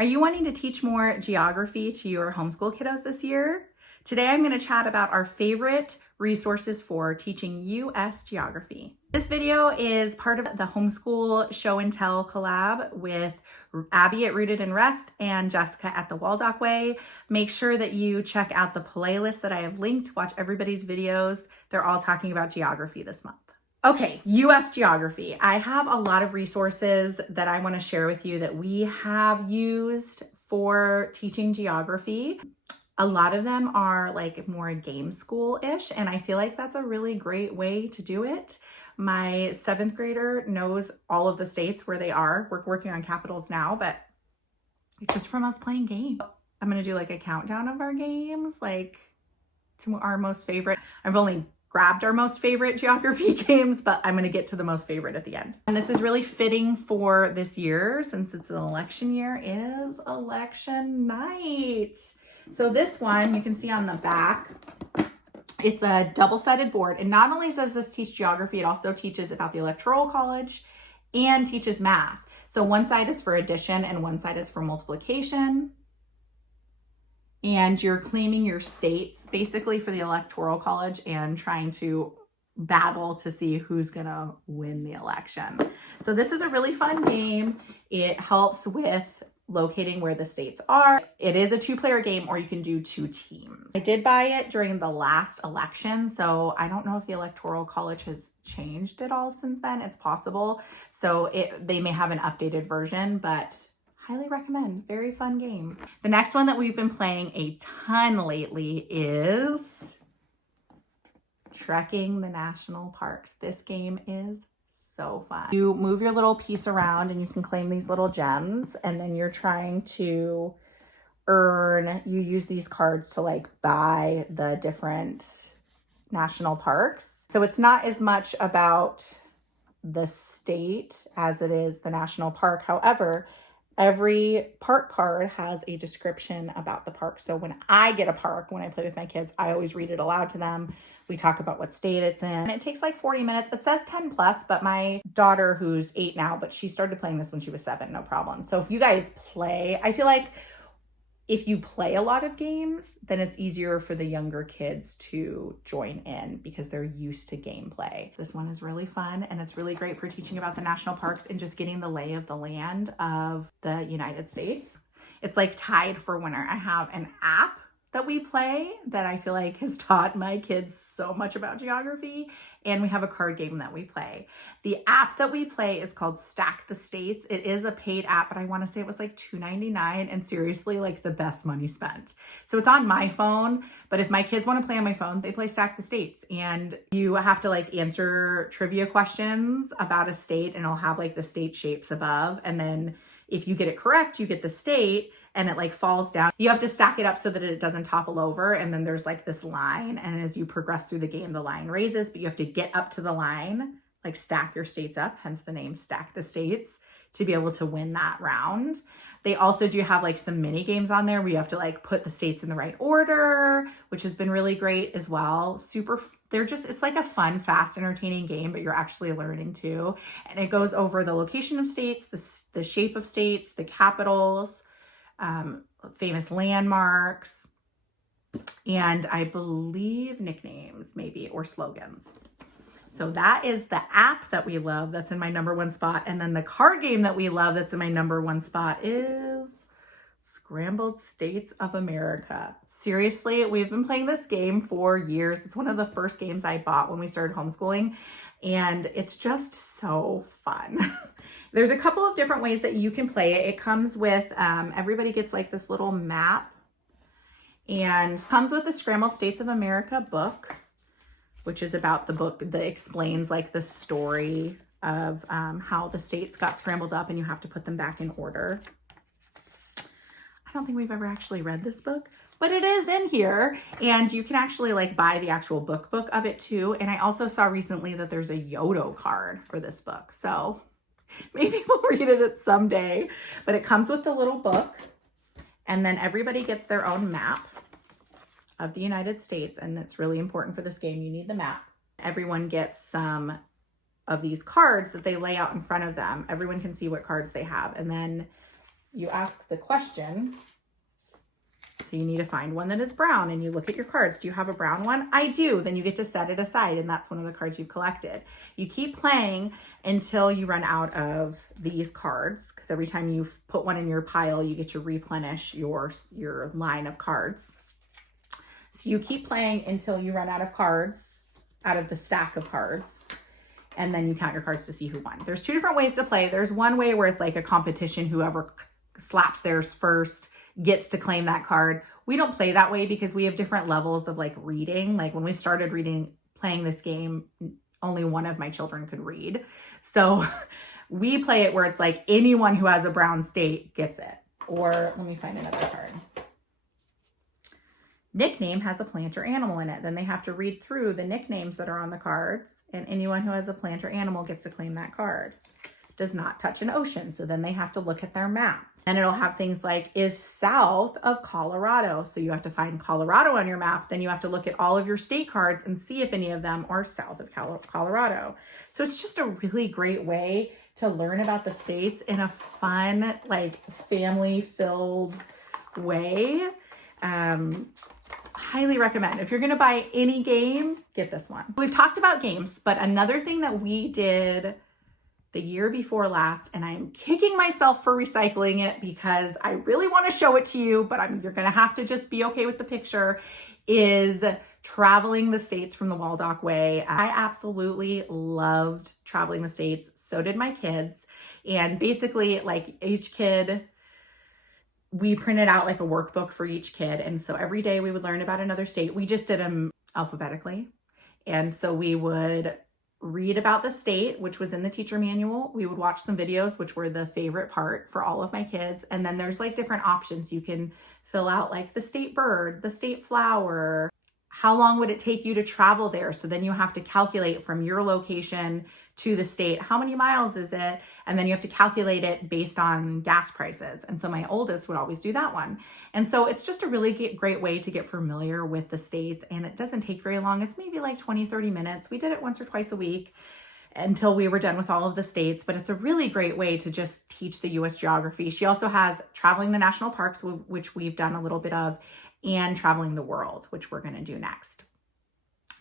Are you wanting to teach more geography to your homeschool kiddos this year? Today I'm going to chat about our favorite resources for teaching US geography. This video is part of the Homeschool Show and Tell collab with Abby at Rooted in Rest and Jessica at the Waldock Way. Make sure that you check out the playlist that I have linked. Watch everybody's videos. They're all talking about geography this month. Okay, US geography. I have a lot of resources that I want to share with you that we have used for teaching geography. A lot of them are like more game school-ish, and I feel like that's a really great way to do it. My 7th grader knows all of the states where they are. We're working on capitals now, but it's just from us playing games. I'm going to do like a countdown of our games, like to our most favorite. I've only grabbed our most favorite geography games, but I'm going to get to the most favorite at the end. And this is really fitting for this year since it's an election year, is election night. So this one you can see on the back, it's a double-sided board. And not only does this teach geography, it also teaches about the Electoral College and teaches math. So one side is for addition and one side is for multiplication. And you're claiming your states basically for the Electoral College and trying to battle to see who's gonna win the election. So this is a really fun game. It helps with locating where the states are. It is a 2-player game, or you can do 2 teams. I did buy it during the last election, so I don't know if the Electoral College has changed at all since then. It's possible. So they may have an updated version, but highly recommend. Very fun game. The next one that we've been playing a ton lately is Trekking the National Parks. This game is so fun. You move your little piece around and you can claim these little gems, and then you're trying to you use these cards to like buy the different national parks. So it's not as much about the state as it is the national park. However, every park card has a description about the park. So when I get a park, when I play with my kids, I always read it aloud to them. We talk about what state it's in. And it takes like 40 minutes. It says 10 plus, but my daughter, who's 8 now, but she started playing this when she was 7, no problem. So if you guys play, I feel like if you play a lot of games, then it's easier for the younger kids to join in because they're used to gameplay. This one is really fun, and it's really great for teaching about the national parks and just getting the lay of the land of the United States. It's like tied for winner. I have an app that we play that I feel like has taught my kids so much about geography, and we have a card game that we play. The app that we play is called Stack the States. It is a paid app, but I want to say it was like $2.99, and seriously, like the best money spent. So it's on my phone, but if my kids want to play on my phone, they play Stack the States, and you have to like answer trivia questions about a state, and it'll have like the state shapes above, and then if you get it correct, you get the state, and it like falls down. You have to stack it up so that it doesn't topple over. And then there's like this line. And as you progress through the game, the line raises, but you have to get up to the line, like stack your states up, hence the name Stack the States, to be able to win that round. They also do have like some mini games on there where you have to like put the states in the right order, which has been really great as well. It's like a fun, fast, entertaining game, but you're actually learning too. And it goes over the location of states, the shape of states, the capitals, famous landmarks, and I believe nicknames maybe, or slogans. So that is the app that we love. That's in my #1 spot. And then the card game that we love that's in my #1 spot is Scrambled States of America. Seriously, we've been playing this game for years. It's one of the first games I bought when we started homeschooling, and it's just so fun. There's a couple of different ways that you can play it. It comes with, everybody gets like this little map, and comes with the Scrambled States of America book, which is about the book that explains like the story of how the states got scrambled up and you have to put them back in order. I don't think we've ever actually read this book, but it is in here, and you can actually like buy the actual book of it too. And I also saw recently that there's a Yodo card for this book. So maybe we'll read it someday, but it comes with the little book, and then everybody gets their own map of the United States. And that's really important for this game. You need the map. Everyone gets some of these cards that they lay out in front of them. Everyone can see what cards they have. And then you ask the question. So you need to find one that is brown, and you look at your cards. Do you have a brown one? I do. Then you get to set it aside, and that's one of the cards you've collected. You keep playing until you run out of these cards, because every time you put one in your pile, you get to replenish your line of cards. So you keep playing until you run out of cards, out of the stack of cards, and then you count your cards to see who won. There's two different ways to play. There's one way where it's like a competition. Whoever slaps theirs first gets to claim that card. We don't play that way because we have different levels of like reading. Like when we started playing this game, only one of my children could read. So we play it where it's like anyone who has a brown state gets it. Or let me find another card. Nickname has a plant or animal in it. Then they have to read through the nicknames that are on the cards, and anyone who has a plant or animal gets to claim that card. Does not touch an ocean. So then they have to look at their map. And it'll have things like, is south of Colorado. So you have to find Colorado on your map. Then you have to look at all of your state cards and see if any of them are south of Colorado. So it's just a really great way to learn about the states in a fun, like family-filled way. Highly recommend. If you're going to buy any game, get this one. We've talked about games, but another thing that we did the year before last, and I'm kicking myself for recycling it because I really want to show it to you, but you're going to have to just be okay with the picture, is traveling the states from the Waldock Way. I absolutely loved traveling the states. So did my kids. And basically, like each kid, we printed out like a workbook for each kid. And so every day we would learn about another state. We just did them alphabetically. And so we would read about the state, which was in the teacher manual. We would watch some videos, which were the favorite part for all of my kids. And then there's like different options. You can fill out like the state bird, the state flower, how long would it take you to travel there? So then you have to calculate from your location to the state, how many miles is it? And then you have to calculate it based on gas prices. And so my oldest would always do that one. And so it's just a really great way to get familiar with the states. And it doesn't take very long. It's maybe like 20, 30 minutes. We did it once or twice a week until we were done with all of the states, but it's a really great way to just teach the US geography. She also has traveling the national parks, which we've done a little bit of, and traveling the world, which we're going to do next.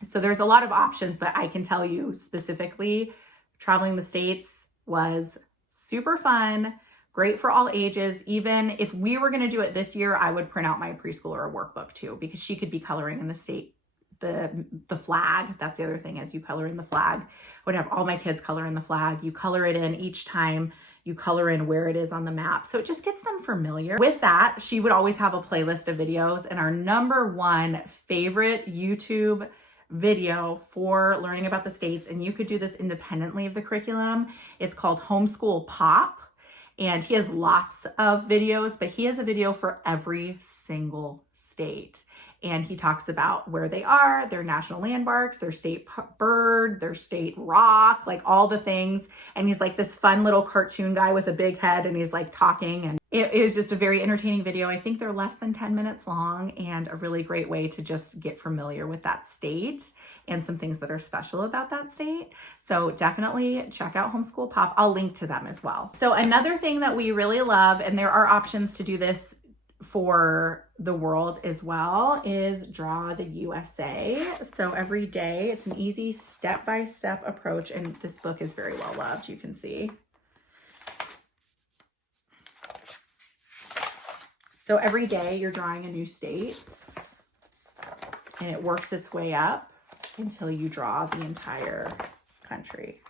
So there's a lot of options, but I can tell you specifically, traveling the states was super fun, great for all ages. Even if we were going to do it this year, I would print out my preschooler a workbook too, because she could be coloring in the state, the flag. That's the other thing, as you color in the flag. I would have all my kids color in the flag. You color it in each time. You color in where it is on the map. So it just gets them familiar. With that, she would always have a playlist of videos, and our number one favorite YouTube video for learning about the states, and you could do this independently of the curriculum. It's called Homeschool Pop, and he has lots of videos, but he has a video for every single state. And he talks about where they are, their national landmarks, their state bird, their state rock, like all the things. And he's like this fun little cartoon guy with a big head, and he's like talking. And it is just a very entertaining video. I think they're less than 10 minutes long, and a really great way to just get familiar with that state and some things that are special about that state. So definitely check out Homeschool Pop. I'll link to them as well. So another thing that we really love, and there are options to do this for the world as well, is Draw the USA. So every day, it's an easy step-by-step approach, and this book is very well loved, you can see. So every day you're drawing a new state, and it works its way up until you draw the entire country.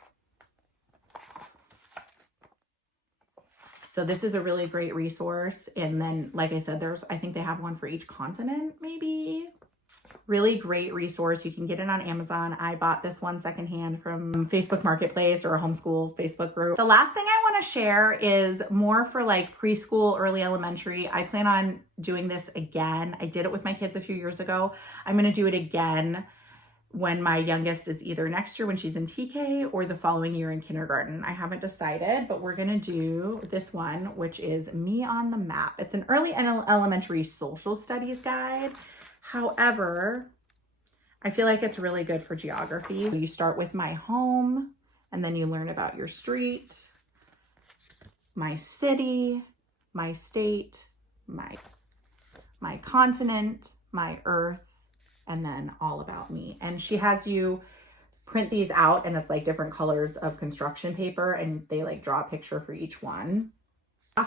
So this is a really great resource. And then, like I said, I think they have one for each continent, maybe. Really great resource. You can get it on Amazon. I bought this one secondhand from Facebook Marketplace or a homeschool Facebook group. The last thing I want to share is more for like preschool, early elementary. I plan on doing this again. I did it with my kids a few years ago. I'm going to do it again when my youngest is either next year when she's in TK or the following year in kindergarten. I haven't decided, but we're going to do this one, which is Me on the Map. It's an early and elementary social studies guide. However, I feel like it's really good for geography. You start with my home, and then you learn about your street, my city, my state, my continent, my earth, and then all about me. And she has you print these out, and it's like different colors of construction paper, and they like draw a picture for each one.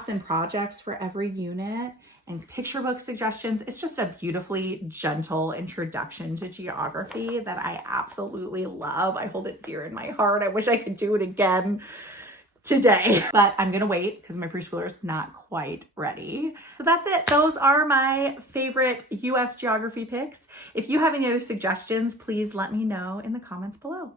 And projects for every unit and picture book suggestions. It's just a beautifully gentle introduction to geography that I absolutely love. I hold it dear in my heart. I wish I could do it again today, but I'm gonna wait because my preschooler is not quite ready. So that's it. Those are my favorite US geography picks. If you have any other suggestions, please let me know in the comments below.